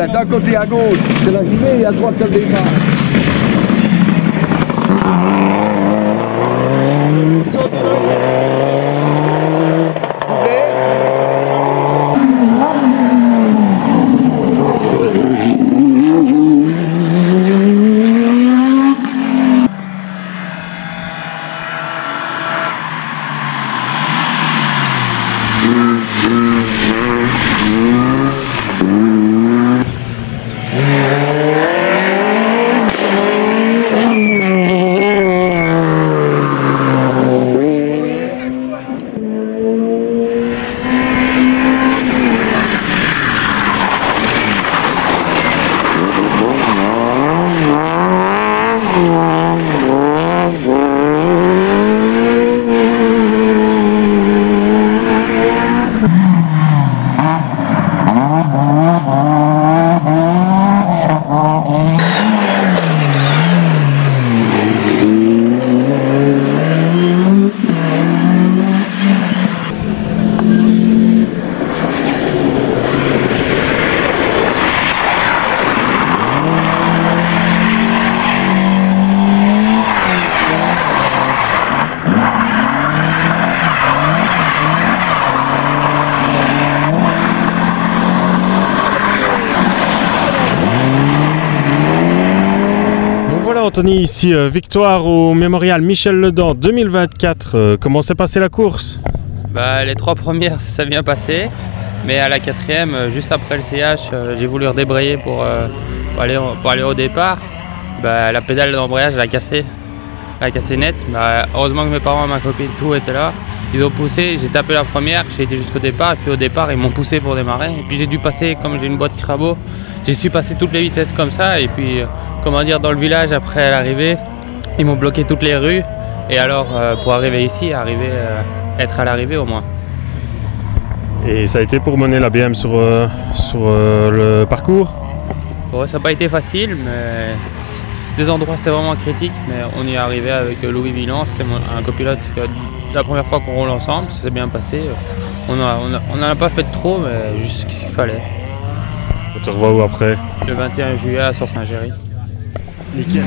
ben, d'un côté à gauche, c'est l'arrivée et à droite, c'est le départ. Anthony, ici victoire au Mémorial Michel Ledan 2024. Comment s'est passée la course? Les 3 premières, ça s'est bien passé. Mais à la 4e, juste après le CH, j'ai voulu redébrayer pour aller au départ. La pédale d'embrayage, elle a cassé net. Heureusement que mes parents et ma copine, tout était là. Ils ont poussé, j'ai tapé la première, j'ai été jusqu'au départ. Et puis au départ, ils m'ont poussé pour démarrer. Et puis j'ai dû passer, comme j'ai une boîte Crabo, j'ai su passer toutes les vitesses comme ça. Et puis, comment dire, dans le village, après l'arrivée, ils m'ont bloqué toutes les rues. Et alors, pour arriver ici, être à l'arrivée au moins. Et ça a été pour mener la BM sur le parcours? Bon, ça n'a pas été facile, mais des endroits c'était vraiment critique. Mais on y est arrivé avec Louis Villan, c'est un copilote que la première fois qu'on roule ensemble, ça s'est bien passé. On n'en a pas fait trop, mais juste ce qu'il fallait. On te revoit où après? Le 21 juillet à Source-Saint-Géry. Nickel.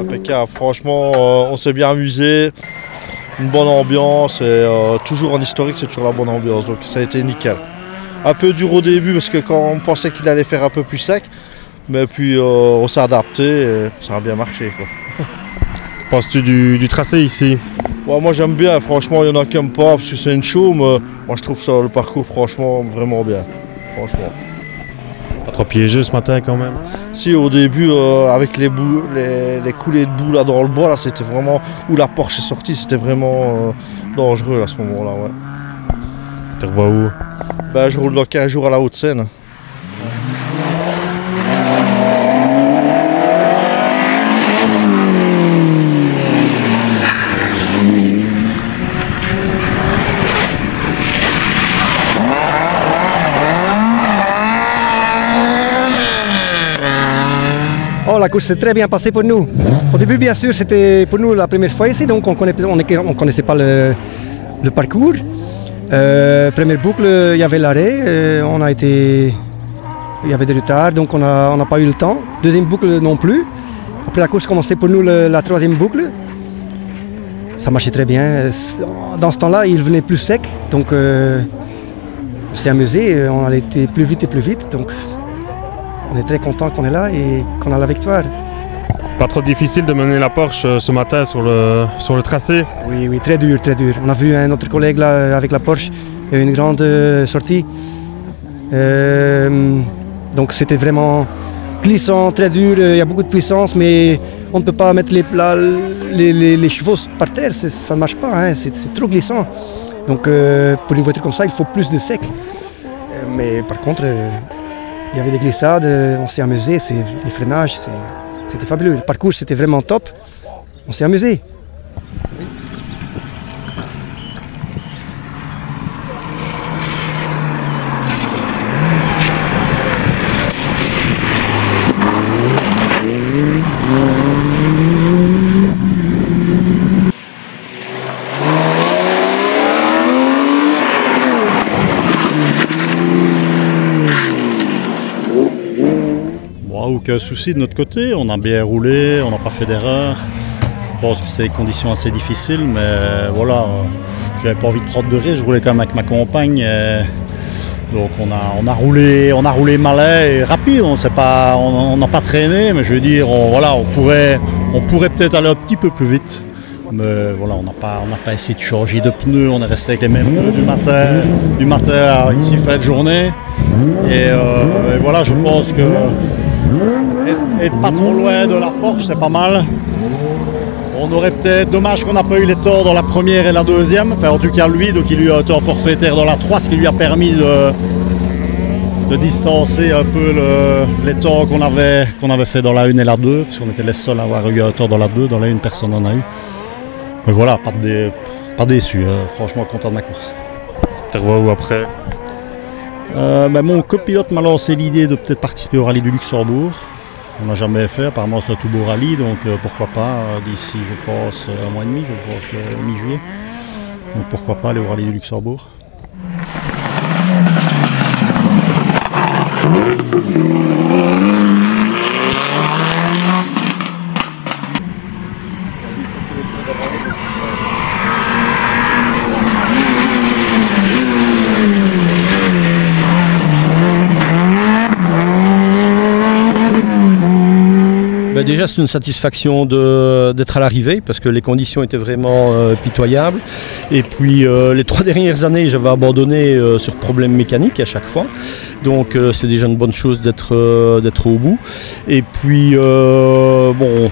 Impeccable, franchement, on s'est bien amusé. Une bonne ambiance et toujours en historique, c'est toujours la bonne ambiance, donc ça a été nickel. Un peu dur au début parce que quand on pensait qu'il allait faire un peu plus sec, mais puis on s'est adapté et ça a bien marché, quoi. Penses-tu du tracé ici? Ouais, moi j'aime bien, franchement il y en a qui n'aiment pas parce que c'est une show, mais moi je trouve ça, le parcours franchement vraiment bien, franchement. Pas trop piégeux ce matin quand même? Si, au début, avec les coulées de boue là dans le bois, là, c'était vraiment, où la Porsche est sortie, c'était vraiment dangereux à ce moment-là. Ouais. Tu revois où? Je roule dans 15 jours à la Haute-Seine. Oh, la course s'est très bien passée pour nous. Au début, bien sûr, c'était pour nous la première fois ici, donc on ne connaissait pas le parcours. Première boucle, il y avait l'arrêt, il y avait des retards, donc on n'a pas eu le temps. Deuxième boucle non plus. Après la course commençait pour nous la troisième boucle. Ça marchait très bien. Dans ce temps-là, il venait plus sec, donc on s'est amusé, on allait plus vite et plus vite. Donc, on est très content qu'on est là et qu'on a la victoire. Pas trop difficile de mener la Porsche ce matin sur le tracé? Oui, oui, très dur, très dur. On a vu un autre collègue là avec la Porsche, une grande sortie. Donc c'était vraiment glissant, très dur, il y a beaucoup de puissance, mais on ne peut pas mettre les chevaux par terre, ça ne marche pas, hein, c'est trop glissant. Donc pour une voiture comme ça, il faut plus de sec. Mais par contre, il y avait des glissades, on s'est amusé, les freinages, c'était fabuleux. Le parcours, c'était vraiment top, on s'est amusé. aucun souci de notre côté. On a bien roulé, on n'a pas fait d'erreur. Je pense que c'est des conditions assez difficiles, mais voilà, j'avais pas envie de prendre de risques. Je roulais quand même avec ma compagne. Donc on a roulé malin et rapide. On n'a pas traîné, mais je veux dire, on pourrait peut-être aller un petit peu plus vite. Mais voilà, on n'a pas essayé de changer de pneus, on est resté avec les mêmes pneus du matin à ici fin de journée. Et voilà, je pense que être pas trop loin de la Porsche, c'est pas mal. On aurait peut-être, dommage qu'on n'a pas eu les torts dans la première et la deuxième, enfin en tout cas lui, donc il a eu un tort forfaitaire dans la 3, ce qui lui a permis de distancer un peu les torts qu'on avait fait dans la 1 et la 2, parce qu'on était les seuls à avoir eu un tort dans la 2, dans la 1 personne n'en a eu. Mais voilà, pas déçu, franchement content de ma course. Tu revois où après? Mon copilote m'a lancé l'idée de peut-être participer au rallye du Luxembourg. On n'a jamais fait, apparemment c'est un tout beau rallye, donc pourquoi pas, d'ici je pense un mois et demi, je pense mi-juillet. Donc pourquoi pas aller au rallye du Luxembourg. Déjà, c'est une satisfaction d'être à l'arrivée parce que les conditions étaient vraiment pitoyables. Et puis, les 3 dernières années, j'avais abandonné sur problème mécanique à chaque fois. Donc, c'est déjà une bonne chose d'être au bout. Et puis, bon,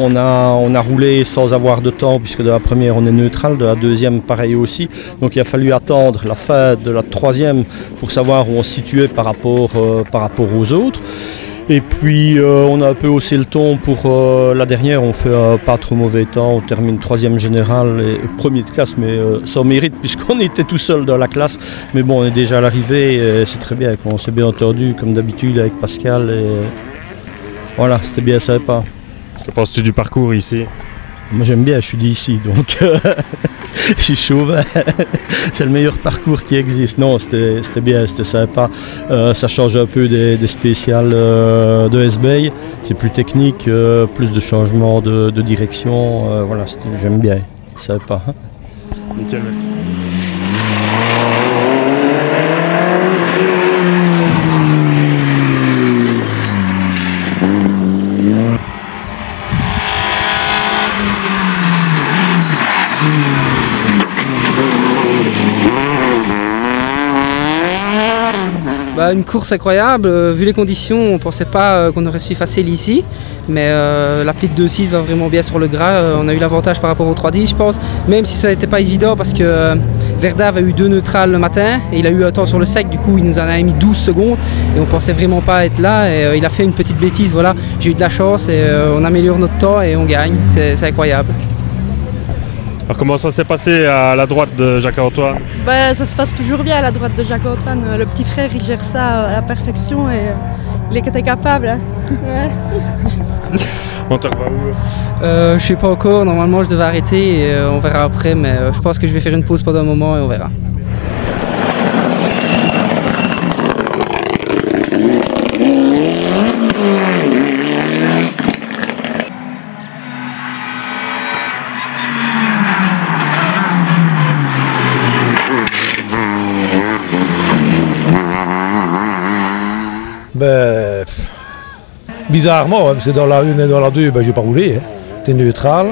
on a roulé sans avoir de temps puisque de la première, on est neutral, de la deuxième, pareil aussi. Donc, il a fallu attendre la fin de la 3e pour savoir où on se situait par rapport aux autres. Et puis on a un peu haussé le ton pour la dernière, on fait pas trop mauvais temps, on termine 3e général et 1er de classe, mais sans mérite puisqu'on était tout seul dans la classe. Mais bon, on est déjà à l'arrivée, c'est très bien, on s'est bien entendu comme d'habitude avec Pascal. Et voilà, c'était bien sympa. Que penses-tu du parcours ici? Moi j'aime bien, je suis d'ici, donc je suis chauvin. C'est le meilleur parcours qui existe. Non, c'était bien, c'était sympa. Ça change un peu des spéciales de S-Bay. C'est plus technique, plus de changements de direction. Voilà, j'aime bien, c'est sympa. Nickel, merci. Une course incroyable, vu les conditions, on ne pensait pas qu'on aurait su facile ici, mais la petite 2.6 va vraiment bien sur le gras, on a eu l'avantage par rapport au 3.10 je pense, même si ça n'était pas évident parce que Verda avait eu 2 neutrales le matin et il a eu un temps sur le sec, du coup il nous en a mis 12 secondes et on ne pensait vraiment pas être là et il a fait une petite bêtise, voilà, j'ai eu de la chance et on améliore notre temps et on gagne, c'est incroyable. Alors comment ça s'est passé à la droite de Jacques-Antoine? Ça se passe toujours bien à la droite de Jacques-Antoine. Le petit frère il gère ça à la perfection et il était capable. Hein. Ouais. On te revoit où? Je sais pas encore, normalement je devais arrêter et on verra après, mais je pense que je vais faire une pause pendant un moment et on verra. Bizarrement, parce que dans la 1 et dans la 2, je n'ai pas roulé. Hein. C'était neutral.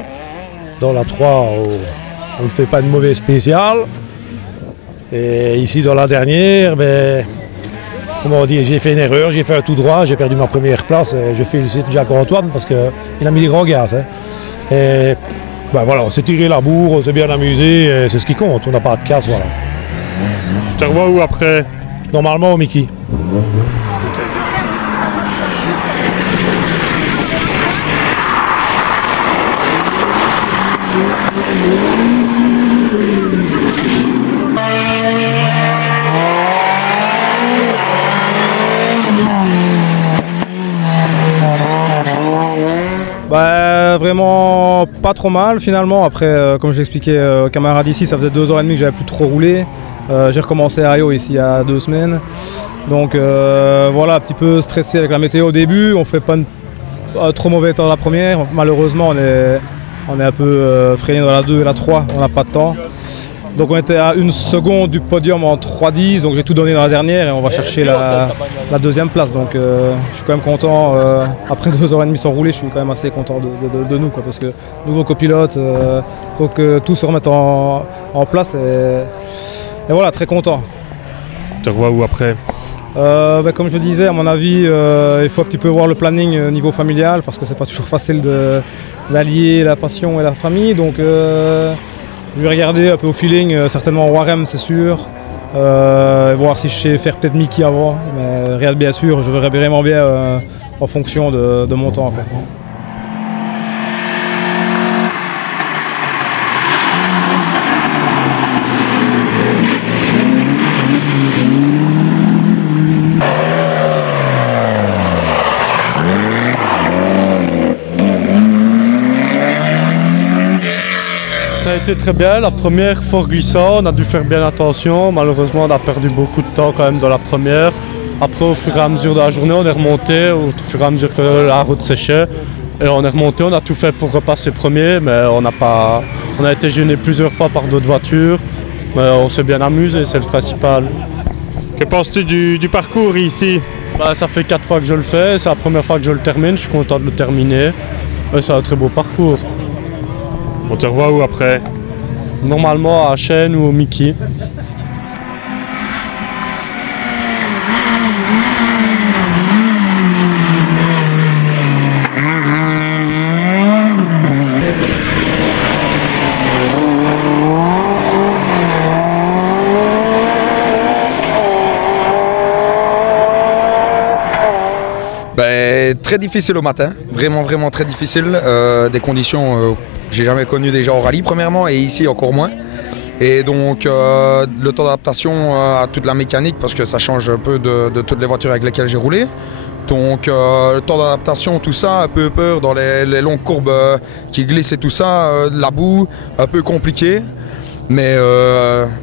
Dans la 3, on ne fait pas de mauvais spécial. Et ici, dans la dernière, comment on dit, j'ai fait une erreur, j'ai fait un tout droit, j'ai perdu ma première place. Et je félicite Jacques-Antoine parce qu'il a mis des grands gaz. Hein. Et voilà, on s'est tiré la bourre, on s'est bien amusé, c'est ce qui compte, on n'a pas de casse, voilà. Tu te revois où après? Normalement au Mickey. Vraiment pas trop mal finalement. Après, comme je l'expliquais aux camarades ici, ça faisait 2 ans et demi que j'avais plus trop roulé. J'ai recommencé à Rio ici il y a 2 semaines. Donc voilà, un petit peu stressé avec la météo au début. On fait pas trop mauvais temps la première. Malheureusement, on est un peu freiné dans la 2 et la 3. On n'a pas de temps. Donc on était à 1 seconde du podium en 3-10. Donc j'ai tout donné dans la dernière et on va chercher la deuxième place. Donc je suis quand même content. Après 2h30 sans rouler, je suis quand même assez content de nous. Parce que nouveau copilote, il faut que tout se remette en place. Et voilà, très content. Tu revois où après? Comme je disais, à mon avis, il faut un petit peu voir le planning niveau familial parce que c'est pas toujours facile d'allier la passion et la famille. Donc je vais regarder un peu au feeling, certainement Warem c'est sûr, voir si je sais faire peut-être Mickey avant, mais rien de bien sûr, je verrai vraiment bien en fonction de mon temps. Quoi. Ça a été très bien, la première fort glissant, on a dû faire bien attention, malheureusement on a perdu beaucoup de temps quand même dans la première. Après au fur et à mesure de la journée on est remonté, au fur et à mesure que la route séchait. Et on est remonté, on a tout fait pour repasser premier, mais on a été gêné plusieurs fois par d'autres voitures. Mais on s'est bien amusé, c'est le principal. Que penses-tu du parcours ici? Ça fait 4 fois que je le fais, c'est la première fois que je le termine, je suis content de le terminer. C'est un très beau parcours. On te revoit où après? Normalement à Chêne ou au Mickey. Très difficile au matin, vraiment très difficile. Des conditions que j'ai jamais connues déjà au rallye premièrement et ici encore moins. Et donc le temps d'adaptation à toute la mécanique parce que ça change un peu de toutes les voitures avec lesquelles j'ai roulé. Donc le temps d'adaptation, tout ça, un peu peur dans les longues courbes qui glissent et tout ça, la boue, un peu compliqué. Mais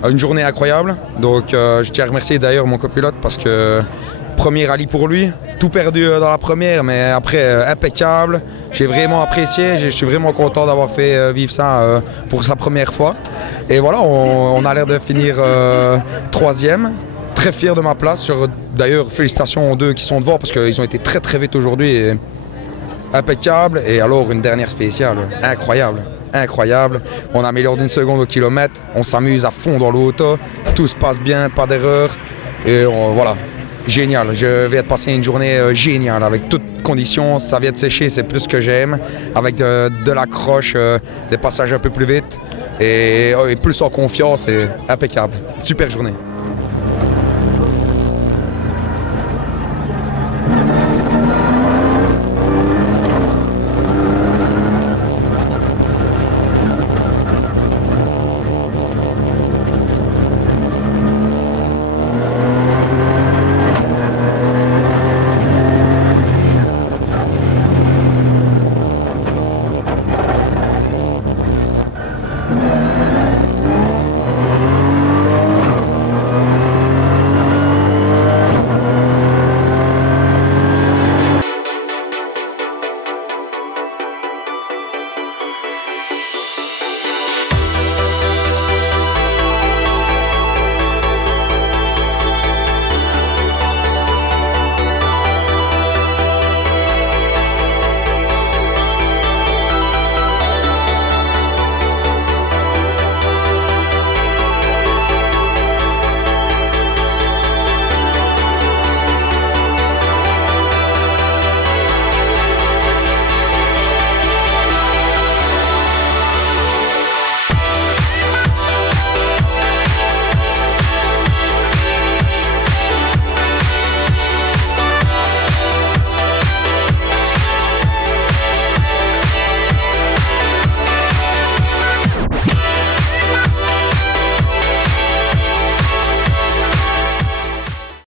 une journée incroyable. Donc je tiens à remercier d'ailleurs mon copilote parce que premier rallye pour lui, tout perdu dans la première, mais après impeccable. J'ai vraiment apprécié, je suis vraiment content d'avoir fait vivre ça pour sa première fois. Et voilà, on a l'air de finir 3e. Très fier de ma place. D'ailleurs, félicitations aux deux qui sont devant parce qu'ils ont été très vite aujourd'hui. Impeccable. Et alors, une dernière spéciale, incroyable. On améliore d'1 seconde au kilomètre, on s'amuse à fond dans l'auto, tout se passe bien, pas d'erreur. Et voilà. Génial, je vais passer une journée géniale avec toutes conditions, ça vient de sécher, c'est plus ce que j'aime, avec de l'accroche, des passages un peu plus vite et plus en confiance, et impeccable, super journée.